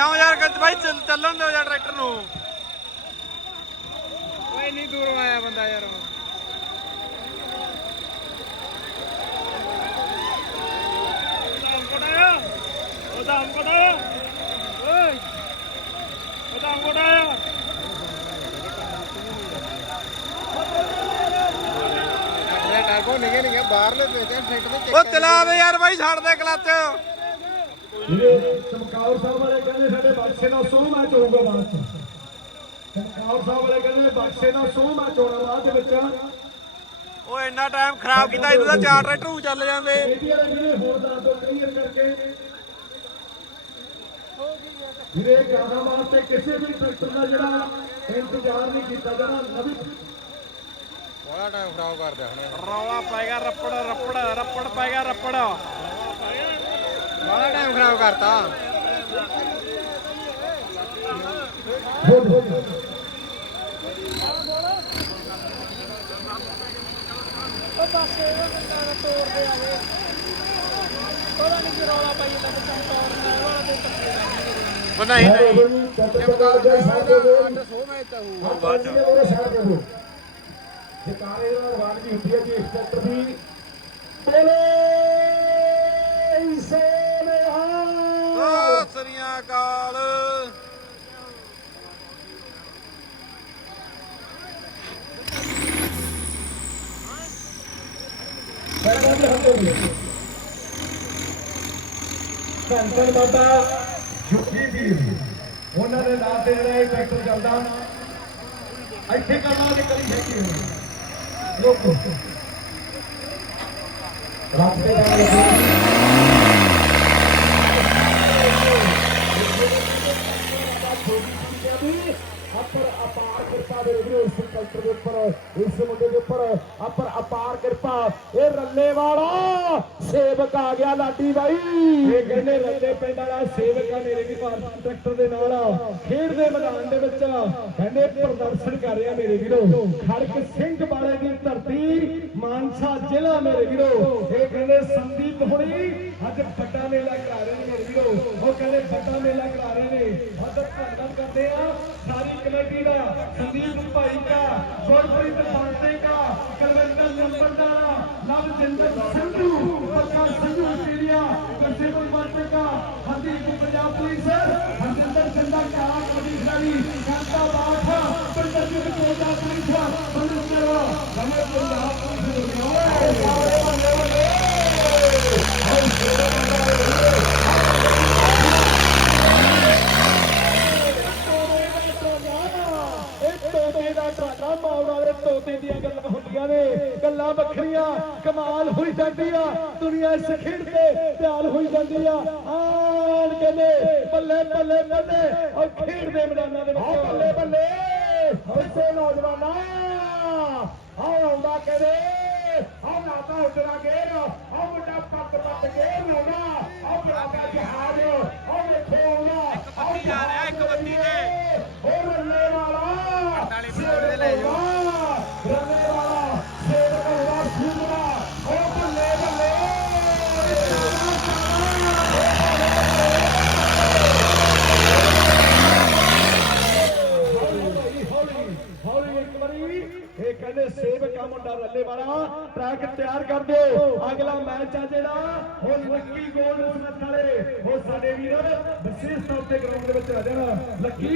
ਕਿਉਂ ਯਾਰ ਕਿ ਬਾਈ ਚੱਲ- ਚੱਲਣ ਦਿਓ ਯਾਰ ਟਰੈਕਟਰ ਨੂੰ। ਓਏ ਇੰਨੀ ਦੂਰੋਂ ਆਇਆ ਬੰਦਾ ਯਾਰ ਟਰਬੋ ਨਿਗੇ ਨਿਗੇ ਬਾਹਰਲੇ ਭੇਜਿਆ ਟਰੈਕਟਰ ਤੇ ਉਹ ਚਲਾ ਦੇ ਯਾਰ ਬਾਈ ਛੱਡ ਦੇ ਕਲੱਚ। ਜਿਹੜੇ ਚਮਕੌਰ ਸਾਹਿਬ ਵਾਲੇ ਕਹਿੰਦੇ ਸਾਡੇ ਬਕਸੇ ਦਾ 100 ਮੈਚ ਹੋਊਗਾ ਬਾਅਦ ਚ। ਚਮਕੌਰ ਸਾਹਿਬ ਵਾਲੇ ਕਹਿੰਦੇ ਬਕਸੇ ਦਾ 100 ਮੈਚ ਹੋਣਾ ਬਾਅਦ ਦੇ ਵਿੱਚ। ਉਹ ਇੰਨਾ ਟਾਈਮ ਖਰਾਬ ਕੀਤਾ ਇਹਨੂੰ ਤਾਂ ਚਾਰ ਟਰੈਕਟਰ ਨੂੰ ਚੱਲ ਜਾਂਦੇ। ਬੇਟੀ ਵਾਲੇ ਜਿਹੜੇ ਹੋਰ ਦੱਸ ਦੋ ਕਲੀਅਰ ਕਰਕੇ। ਜਿਹੜੇ ਗਾਣਾ ਵਾਸਤੇ ਕਿਸੇ ਵੀ ਟਰੈਕਟਰ ਦਾ ਜਿਹੜਾ ਇੰਤਜ਼ਾਰ ਨਹੀਂ ਕੀਤਾ ਜਾਣਾ ਨਵੀਂ ਬੜਾ ਟਾਈਮ ਖਰਾਬ ਕਰਦਾ ਹੁਣ। ਰੌਲਾ ਪਾਏਗਾ ਰੱਪੜ ਰੱਪੜ ਰੱਪੜ ਪਾਏਗਾ ਰੱਪੜ। ਬੜਾ ਟਾਈਮ ਖਰਾਬ ਕਰਤਾ। ਹੋ ਹੋ ਬਣਾਈ ਨਹੀਂ। ਚਮਕੌਰ ਦੇ ਸਾਡੇ ਦੇ 100 ਮੈਚ ਤਾਂ ਹੋਊ। ਆਹ ਬਾਅਦ ਚ। ਉਹਦੇ ਸਾਈਡ ਤੇ ਹੋ ਜਕਾਰੇ ਦਾ ਰਵਾਨਗੀ ਹੁੰਦੀ ਹੈ ਜੀ ਇਸ ਟਰੈਕਟਰ ਦੀ। ਬੋਲੇ ਸਰੀਆਂ ਕਾਲ ਸਾਡਾ ਬਾਬਾ ਜੁਗੀ ਵੀਰ ਉਹਨਾਂ ਦੇ ਨਾਂ ਤੇ ਜਿਹੜਾ ਇਹ ਟਰੈਕਟਰ ਚੱਲਦਾ, ਇੱਥੇ ਕਰਨਾ ਤੇ ਕਰੀ ਹੈਗੀ ਲੋਕੋ। ਰੱਬ ਦੇ ਨਾਲ ਦੇ ਵੀਰੋ ਇਸ ਕਲਚਰ ਦੇ ਉੱਪਰ, ਇਸ ਮੁੰਡੇ ਦੇ ਉੱਪਰ, ਅਪਰ ਅਪਾਰ ਕਿਰਪਾ। ਇਹ ਰੱਲੇ ਵਾਲਾ ਸੇਵਕ ਆ ਗਿਆ ਲਾਡੀ ਬਾਈ। ਇਹ ਕਹਿੰਦੇ ਰੱਲੇ ਪਿੰਡ ਵਾਲਾ ਸੇਵਕ ਆ ਮੇਰੇ ਵੀ ਭਾਰਤ ਟਰੈਕਟਰ ਦੇ ਨਾਲ। ਖੇਡ ਦੇ ਮੈਦਾਨ ਦੇ ਵਿੱਚ ਕਹਿੰਦੇ ਪ੍ਰਦਰਸ਼ਨ ਕਰ ਰਿਹਾ ਮੇਰੇ ਵੀਰੋ। ਖੜਕ ਸਿੰਘ ਵਾਲੇ ਦੀ ਧਰਤੀ, ਮਾਨਸਾ ਜ਼ਿਲ੍ਹਾ ਮੇਰੇ ਵੀਰੋ। ਇਹ ਕਹਿੰਦੇ ਸੰਦੀਪ ਹੁਣੀ ਅੱਜ ਵੱਡਾ ਮੇਲਾ ਕਰਾ ਰਹੇ ਨੇ ਮੇਰੇ ਵੀਰੋ। ਉਹ ਕਹਿੰਦੇ ਵੱਡਾ ਮੇਲਾ ਕਰਾ ਰਹੇ ਨੇ। ਧੰਨਵਾਦ ਕਰਦੇ ਆ। ਸਾਰੀ ਕਮੇਟੀ ਦਾ, ਸੰਦੀਪ ਭਾਈ ਦਾ, ਗੁਰਪ੍ਰੀਤ ਪਾਂਡੇ ਦਾ, ਕਲਵੰਦਰ ਨੰਬਰਦਾਰਾ ਲਵਜਿੰਦਰ ਸੰਧੂ ਪੱਕਾ ਸੰਧੂ ਸਟੇਡੀਆ ਗੁਰਸੇਵਕ ਪਾਂਡੇ ਦਾ, ਹਰਦੀਪ ਪੰਜਾਬ ਪੁਲਿਸ। ਗੱਲਾਂ ਵੱਖਰੀਆਂ ਕਮਾਲ ਹੋਈ ਜਾਂਦੀ ਆ ਦੁਨੀਆ ਇਸ ਖੇਡ ਤੇ ਪਿਆਲ ਹੋਈ ਜਾਂਦੀ ਆ ਆਣ ਕਹਿੰਦੇ ਬੱਲੇ ਬੱਲੇ ਬੱਲੇ ਔਰ ਖੇਡ ਦੇ ਮੈਦਾਨਾਂ ਦੇ ਵਿੱਚ ਬੱਲੇ ਬੱਲੇ ਹੱਸੇ ਨੌਜਵਾਨਾਂ ਆਹ ਆਉਂਦਾ ਕਹਿੰਦੇ ਆਹ ਨਾਤਾ ਉਤਰਾ ਗੇਰ ਆਹ ਮੁੰਡਾ ਪੱਤ ਪੱਤ ਗੇਰ ਲਾਉਣਾ ਆਹ ਬਰਾਬਰ ਜਹਾਜ਼ ਆਹ ਵੇਖੋ ਆਉਣਾ ਆਹ ਬੱਤੀ ਜਾ ਰਿਹਾ, ਇੱਕ ਬੱਤੀ ਤੇ। ਉਹ ਰੱਲੇ ਵਾਲਾ ਨਾਲੇ ਬਲੌਗ ਦੇ ਲੈ ਜਾਓ। ਕਹਿੰਦੇ ਸੇਵਕਾ ਮੁੰਡਾ ਰੱਲੇ ਵਾਲਾ। ਟਰੈਕ ਤਿਆਰ ਕਰ ਦਿਓ। ਅਗਲਾ ਮੈਚ ਆ ਜਿਹੜਾ, ਉਹ ਲੱਕੀ ਗੋਲਡ ਸਮੱਥ ਵਾਲੇ। ਉਹ ਸਾਡੇ ਵੀਰ ਵਿਸ਼ੇਸ਼ ਤੌਰ ਤੇ ਗਰਾਊਂਡ ਦੇ ਵਿੱਚ ਆ ਜਾਣਾ। ਲੱਕੀ